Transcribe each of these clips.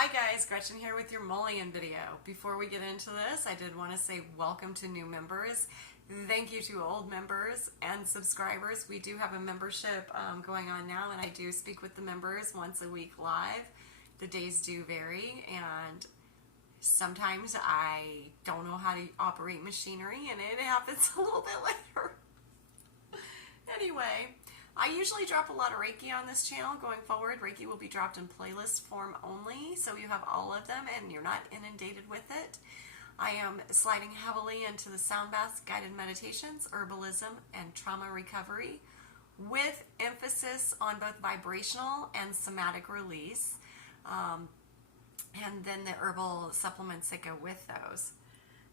Hi guys, Gretchen here with your Mullein video. Before we get into this, I did want to say welcome to new members. Thank you to old members and subscribers. We do have a membership going on now, and I do speak with the members once a week live. The days do vary, and sometimes I don't know how to operate machinery, and it happens a little bit later. Anyway, I usually drop a lot of Reiki on this channel. Going forward, Reiki will be dropped in playlist form only, so you have all of them and you're not inundated with it. I am sliding heavily into the sound baths, guided meditations, herbalism, and trauma recovery, with emphasis on both vibrational and somatic release, and then the herbal supplements that go with those.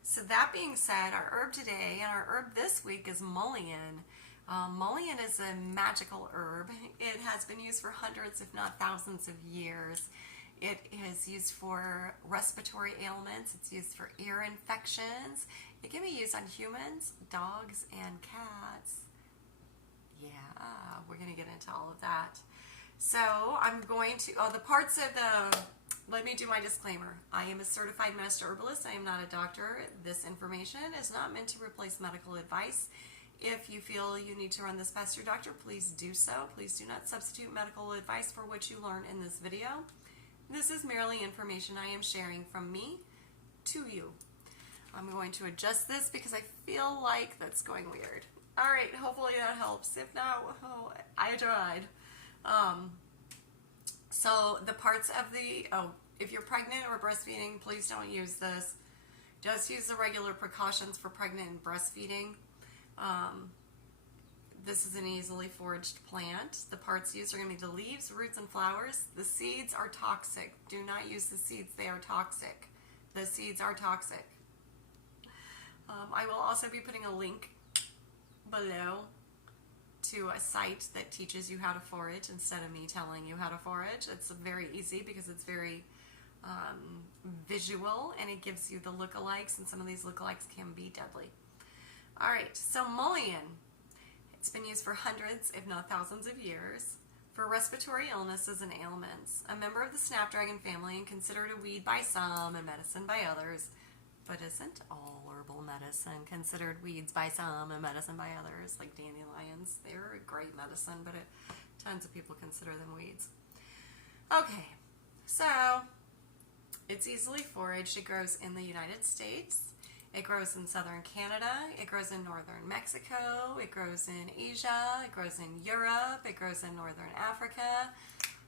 So that being said, our herb today and our herb this week is mullein. Mullein is a magical herb. It has been used for hundreds, if not thousands of years. It is used for respiratory ailments. It's used for ear infections. It can be used on humans, dogs, and cats. Yeah, we're going to get into all of that. So I'm going to, let me do my disclaimer. I am a certified master herbalist. I am not a doctor. This information is not meant to replace medical advice. If you feel you need to run this past your doctor, please do so. Please do not substitute medical advice for what you learn in this video. This is merely information I am sharing from me to you. I'm going to adjust this because I feel like that's going weird. All right, hopefully that helps. If not, I tried. So the parts of if you're pregnant or breastfeeding, please don't use this. Just use the regular precautions for pregnant and breastfeeding. This is an easily foraged plant. The parts used are going to be the leaves, roots, and flowers. The seeds are toxic. Do not use the seeds. They are toxic. The seeds are toxic. I will also be putting a link below to a site that teaches you how to forage instead of me telling you how to forage. It's very easy because it's very visual, and it gives you the lookalikes, and some of these lookalikes can be deadly. All right, so mullein. It's been used for hundreds, if not thousands of years, for respiratory illnesses and ailments. A member of the snapdragon family and considered a weed by some and medicine by others. But isn't all herbal medicine considered weeds by some and medicine by others? Like dandelions, they're a great medicine, but tons of people consider them weeds. Okay, so it's easily foraged. It grows in the United States. It grows in southern Canada, it grows in northern Mexico, it grows in Asia, it grows in Europe, it grows in northern Africa.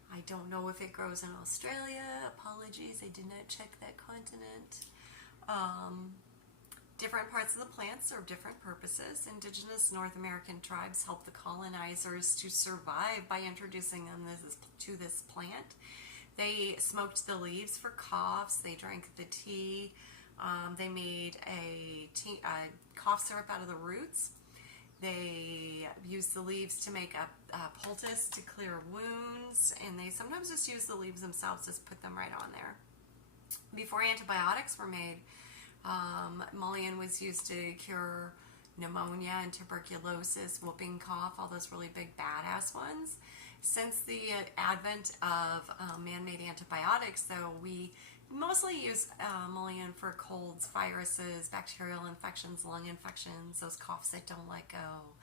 I don't know if it grows in Australia. Apologies, I did not check that continent. Different parts of the plant serve different purposes. Indigenous North American tribes helped the colonizers to survive by introducing them to this plant. They smoked the leaves for coughs, they drank the tea. They made a cough syrup out of the roots. They used the leaves to make a poultice to clear wounds, and they sometimes just use the leaves themselves, just put them right on there. Before antibiotics were made, mullein was used to cure pneumonia and tuberculosis, whooping cough, all those really big badass ones. Since the advent of man-made antibiotics, though, we mostly use mullein for colds, viruses, bacterial infections, lung infections, those coughs that don't let go,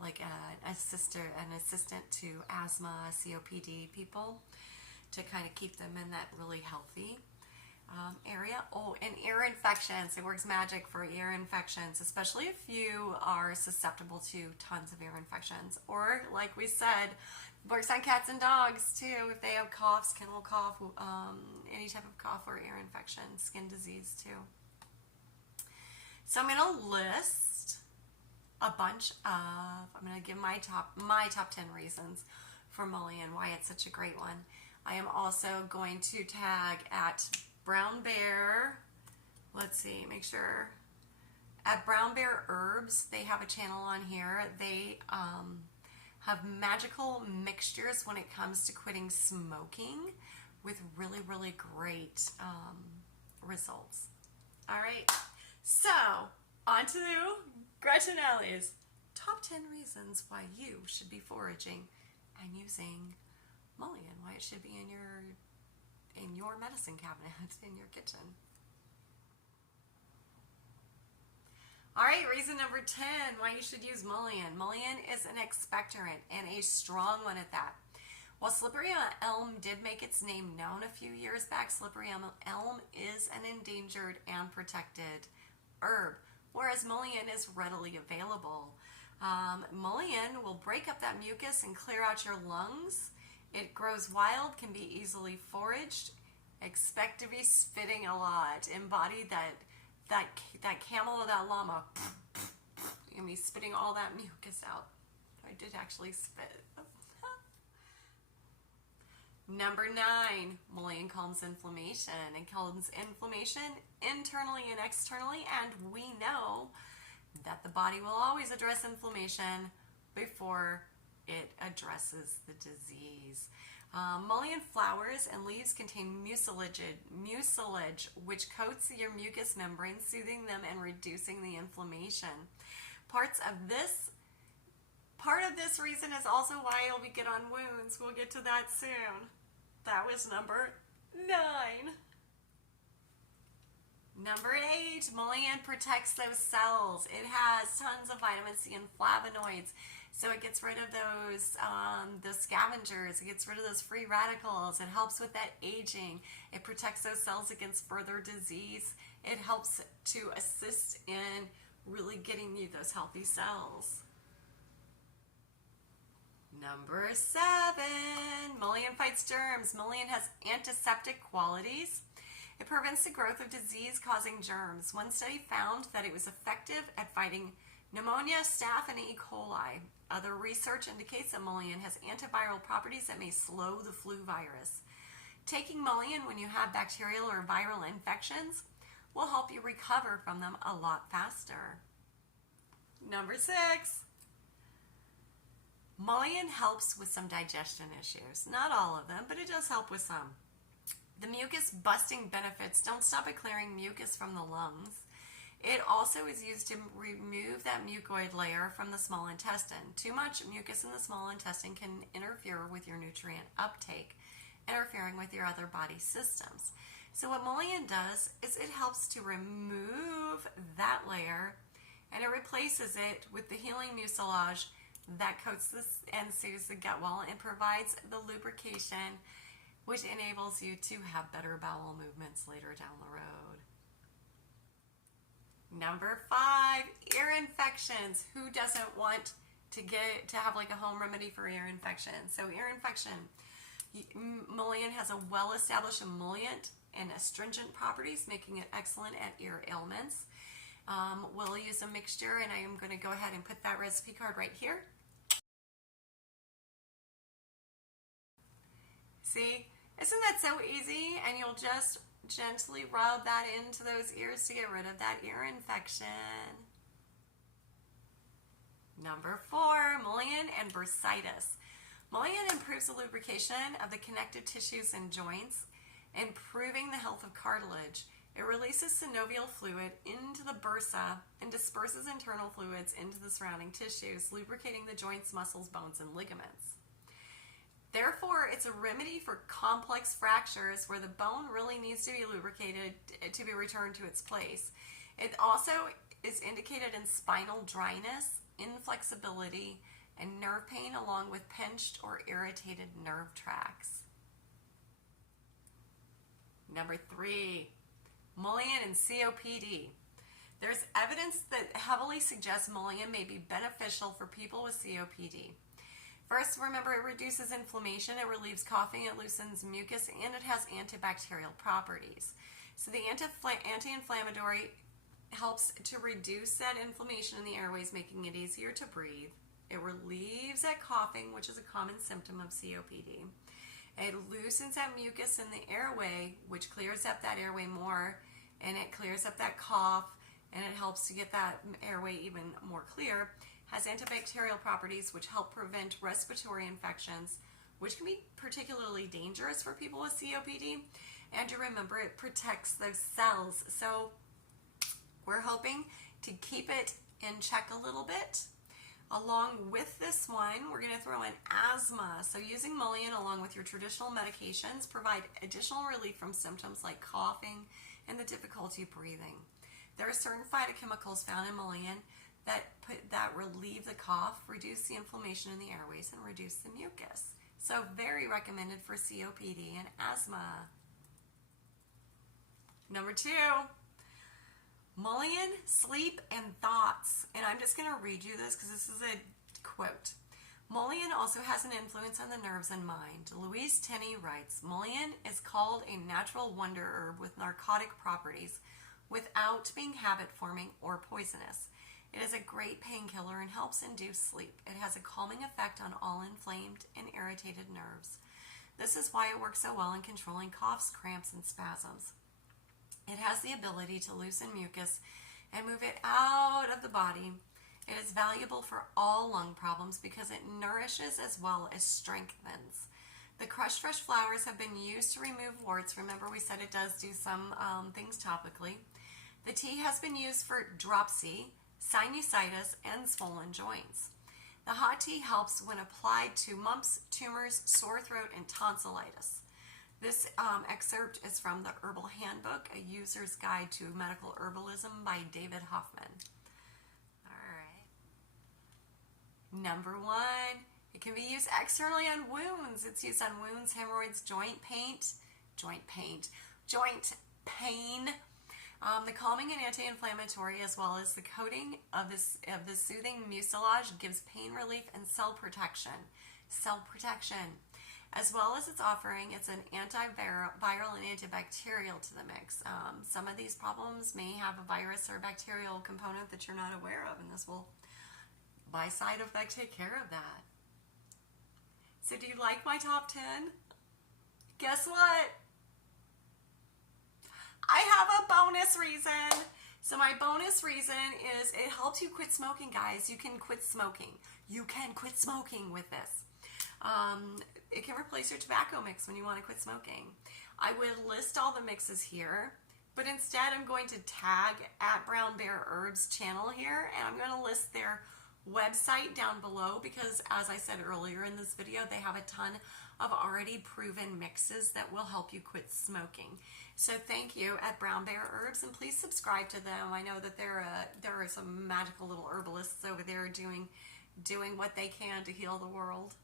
like an assistant to asthma, COPD people, to kind of keep them in that really healthy area. Oh, and ear infections. It works magic for ear infections, especially if you are susceptible to tons of ear infections. Or, like we said, works on cats and dogs too, if they have coughs, kennel cough, any type of cough or ear infection, skin disease too. So I'm going to list a bunch of, I'm going to give my top 10 reasons for mullein, why it's such a great one. I am also going to tag at Brown Bear, let's see, make sure, at Brown Bear Herbs, they have a channel on here. They have magical mixtures when it comes to quitting smoking with really, really great results. All right, so on to Gretchen Alley's top 10 reasons why you should be foraging and using mullein, why it should be in your your medicine cabinet in your kitchen. All right, reason number 10 why you should use mullein. Mullein is an expectorant, and a strong one at that. While slippery elm did make its name known a few years back, slippery elm is an endangered and protected herb, whereas mullein is readily available. Mullein will break up that mucus and clear out your lungs. It grows wild, can be easily foraged. Expect to be spitting a lot. Embody that camel or that llama. You're going to be spitting all that mucus out. I did actually spit. Number 9, mullein calms inflammation. It calms inflammation internally and externally, and we know that the body will always address inflammation before it addresses the disease. Mullein flowers and leaves contain mucilage, which coats your mucous membrane, soothing them and reducing the inflammation. Part of this reason is also why it'll be good on wounds. We'll get to that soon. That was number 9. Number 8, mullein protects those cells. It has tons of vitamin C and flavonoids, so it gets rid of those scavengers. It gets rid of those free radicals. It helps with that aging. It protects those cells against further disease. It helps to assist in really getting you those healthy cells. Number 7, mullein fights germs. Mullein has antiseptic qualities. It prevents the growth of disease-causing germs. One study found that it was effective at fighting pneumonia, staph, and E. coli. Other research indicates that mullein has antiviral properties that may slow the flu virus. Taking mullein when you have bacterial or viral infections will help you recover from them a lot faster. Number 6, mullein helps with some digestion issues. Not all of them, but it does help with some. The mucus busting benefits don't stop at clearing mucus from the lungs. It also is used to remove that mucoid layer from the small intestine. Too much mucus in the small intestine can interfere with your nutrient uptake, interfering with your other body systems. So what mullein does is it helps to remove that layer, and it replaces it with the healing mucilage that coats this and soothes the gut wall and provides the lubrication, which enables you to have better bowel movements later down the road. Number 5, ear infections. Who doesn't want to have like a home remedy for ear infection? So ear infection, mullein has a well-established emollient and astringent properties, making it excellent at ear ailments. We'll use a mixture, and I am going to go ahead and put that recipe card right here. See? Isn't that so easy? And you'll just gently rub that into those ears to get rid of that ear infection. Number 4, mullein and bursitis. Mullein improves the lubrication of the connective tissues and joints, improving the health of cartilage. It releases synovial fluid into the bursa and disperses internal fluids into the surrounding tissues, lubricating the joints, muscles, bones, and ligaments. Therefore, it's a remedy for complex fractures where the bone really needs to be lubricated to be returned to its place. It also is indicated in spinal dryness, inflexibility, and nerve pain, along with pinched or irritated nerve tracts. Number 3, mullein and COPD. There's evidence that heavily suggests mullein may be beneficial for people with COPD. First, remember, it reduces inflammation, it relieves coughing, it loosens mucus, and it has antibacterial properties. So the anti-inflammatory helps to reduce that inflammation in the airways, making it easier to breathe. It relieves that coughing, which is a common symptom of COPD. It loosens that mucus in the airway, which clears up that airway more, and it clears up that cough, and it helps to get that airway even more clear. Has antibacterial properties which help prevent respiratory infections, which can be particularly dangerous for people with COPD. And you remember, it protects those cells. So we're hoping to keep it in check a little bit. Along with this one, we're going to throw in asthma. So using Mullein along with your traditional medications provide additional relief from symptoms like coughing and the difficulty breathing. There are certain phytochemicals found in Mullein that relieve the cough, reduce the inflammation in the airways, and reduce the mucus. So very recommended for COPD and asthma. Number 2, Mullein, sleep and thoughts. And I'm just going to read you this because this is a quote. Mullein also has an influence on the nerves and mind. Louise Tenney writes, Mullein is called a natural wonder herb with narcotic properties without being habit-forming or poisonous. It is a great painkiller and helps induce sleep. It has a calming effect on all inflamed and irritated nerves. This is why it works so well in controlling coughs, cramps, and spasms. It has the ability to loosen mucus and move it out of the body. It is valuable for all lung problems because it nourishes as well as strengthens. The crushed fresh flowers have been used to remove warts. Remember, we said it does do some things topically. The tea has been used for dropsy, sinusitis, and swollen joints. The hot tea helps when applied to mumps, tumors, sore throat, and tonsillitis. This excerpt is from the Herbal Handbook, a user's guide to medical herbalism by David Hoffman. All right. Number 1, it can be used externally on wounds. It's used on wounds, hemorrhoids, joint pain. The calming and anti-inflammatory, as well as the coating of the soothing mucilage, gives pain relief and cell protection. As well as its offering, it's an antiviral and antibacterial to the mix. Some of these problems may have a virus or bacterial component that you're not aware of, and this will, by side effect, take care of that. So do you like my top 10? Guess what? I have a bonus reason. So my bonus reason is it helps you quit smoking, guys. You can quit smoking. You can quit smoking with this. It can replace your tobacco mix when you want to quit smoking. I would list all the mixes here, but instead I'm going to tag at Brown Bear Herbs channel here, and I'm going to list their website down below because, as I said earlier in this video, they have a ton of already proven mixes that will help you quit smoking. So thank you at Brown Bear Herbs, and please subscribe to them. I know that there are some magical little herbalists over there doing what they can to heal the world.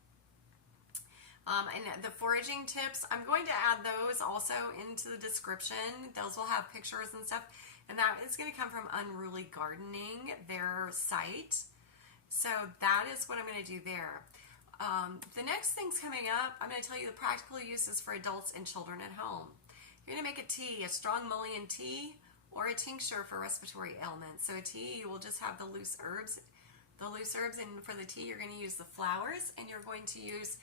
And the foraging tips, I'm going to add those also into the description. Those will have pictures and stuff, and that is going to come from Unruly Gardening, their site. So that is what I'm going to do there. The next thing's coming up. I'm going to tell you the practical uses for adults and children at home. You're going to make a tea, a strong Mullein tea, or a tincture for respiratory ailments. So a tea, you will just have the loose herbs. And for the tea, you're going to use the flowers, and you're going to use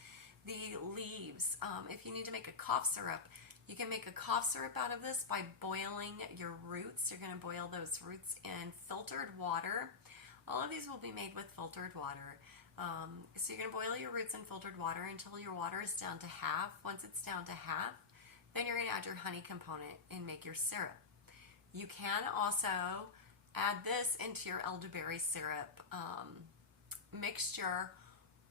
the leaves. If you need to make a cough syrup, you can make a cough syrup out of this by boiling your roots. You're going to boil those roots in filtered water. All of these will be made with filtered water. So you're going to boil your roots in filtered water until your water is down to half. Once it's down to half, then you're going to add your honey component and make your syrup. You can also add this into your elderberry syrup mixture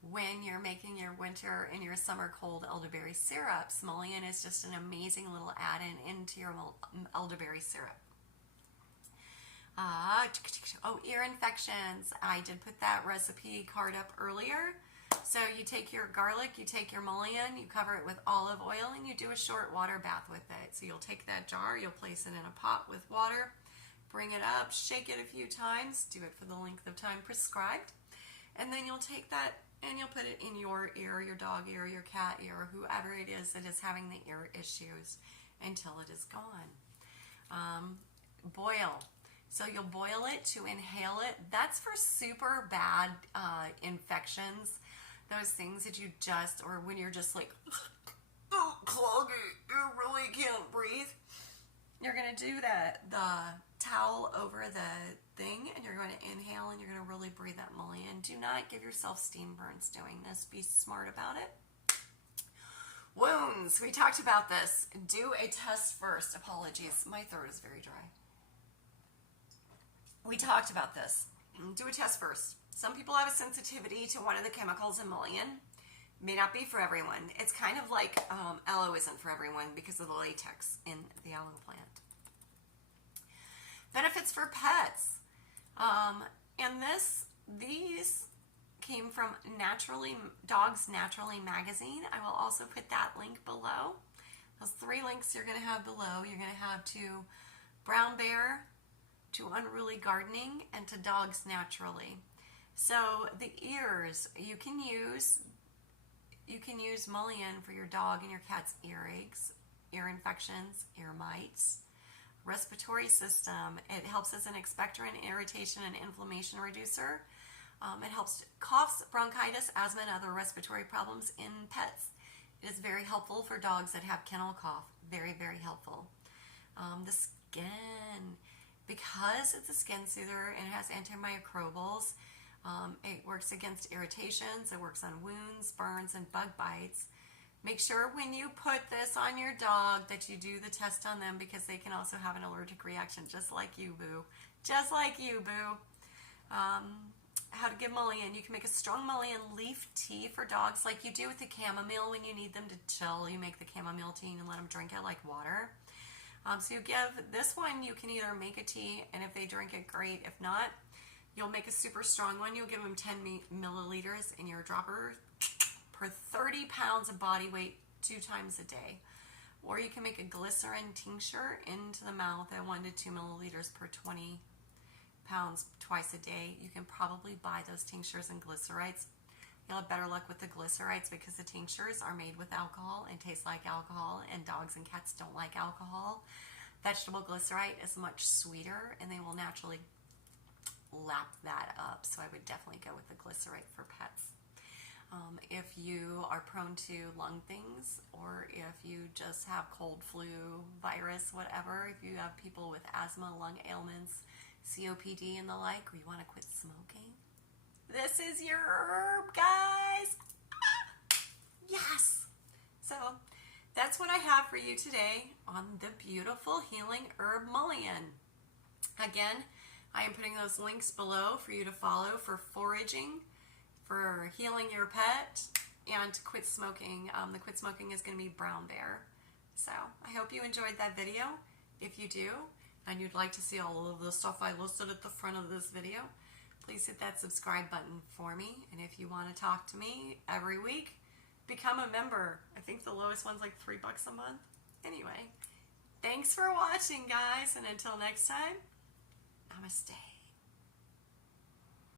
when you're making your winter and your summer cold elderberry syrups. Mullein is just an amazing little add-in into your elderberry syrup. Ear infections. I did put that recipe card up earlier. So you take your garlic, you take your Mullein, you cover it with olive oil, and you do a short water bath with it. So you'll take that jar, you'll place it in a pot with water, bring it up, shake it a few times, do it for the length of time prescribed, and then you'll take that and you'll put it in your ear, your dog ear, your cat ear, whoever it is that is having the ear issues until it is gone. Boil. So you'll boil it to inhale it. That's for super bad infections. Those things that you just, or when you're just like, oh, cloggy, you really can't breathe. You're going to do the towel over the thing, and you're going to inhale, and you're going to really breathe that Mullein. Do not give yourself steam burns doing this. Be smart about it. Wounds. We talked about this. Do a test first. Apologies. My throat is very dry. We talked about this. Do a test first. Some people have a sensitivity to one of the chemicals in mullein. May not be for everyone. It's kind of like aloe isn't for everyone because of the latex in the aloe plant. Benefits for pets. And these came from Dogs Naturally magazine. I will also put that link below. Those 3 links you're going to have below. You're going to have to Brown Bear, to Unruly Gardening, and to Dogs Naturally. So the ears, you can use mullein for your dog and your cat's earaches, ear infections, ear mites. Respiratory system, it helps as an expectorant, irritation, and inflammation reducer. It helps coughs, bronchitis, asthma, and other respiratory problems in pets. It is very helpful for dogs that have kennel cough. Very, very helpful. The skin, because it's a skin soother and it has antimicrobials, it works against irritations, it works on wounds, burns, and bug bites. Make sure when you put this on your dog that you do the test on them because they can also have an allergic reaction just like you, boo. Just like you, boo. How to give mullein. You can make a strong mullein leaf tea for dogs like you do with the chamomile when you need them to chill. You make the chamomile tea and let them drink it like water. So you give this one, you can either make a tea, and if they drink it, great. If not, you'll make a super strong one. You'll give them 10 milliliters in your dropper per 30 pounds of body weight 2 times a day. Or you can make a glycerin tincture into the mouth at 1 to 2 milliliters per 20 pounds twice a day. You can probably buy those tinctures and glycerites. You'll have better luck with the glycerites because the tinctures are made with alcohol and taste like alcohol, and dogs and cats don't like alcohol. Vegetable glycerite is much sweeter and they will naturally lap that up. So I would definitely go with the glycerite for pets. If you are prone to lung things, or if you just have cold, flu, virus, whatever, if you have people with asthma, lung ailments, COPD and the like, or you want to quit smoking, this is your herb, guys. Yes. So that's what I have for you today on the beautiful healing herb mullein. Again, I am putting those links below for you to follow for foraging, for healing your pet, and to quit smoking. The quit smoking is going to be Brown Bear. So I hope you enjoyed that video. If you do, and you'd like to see all of the stuff I listed at the front of this video, please hit that subscribe button for me. And if you want to talk to me every week, become a member. I think the lowest one's like $3 a month. Anyway, thanks for watching, guys, and until next time, namaste.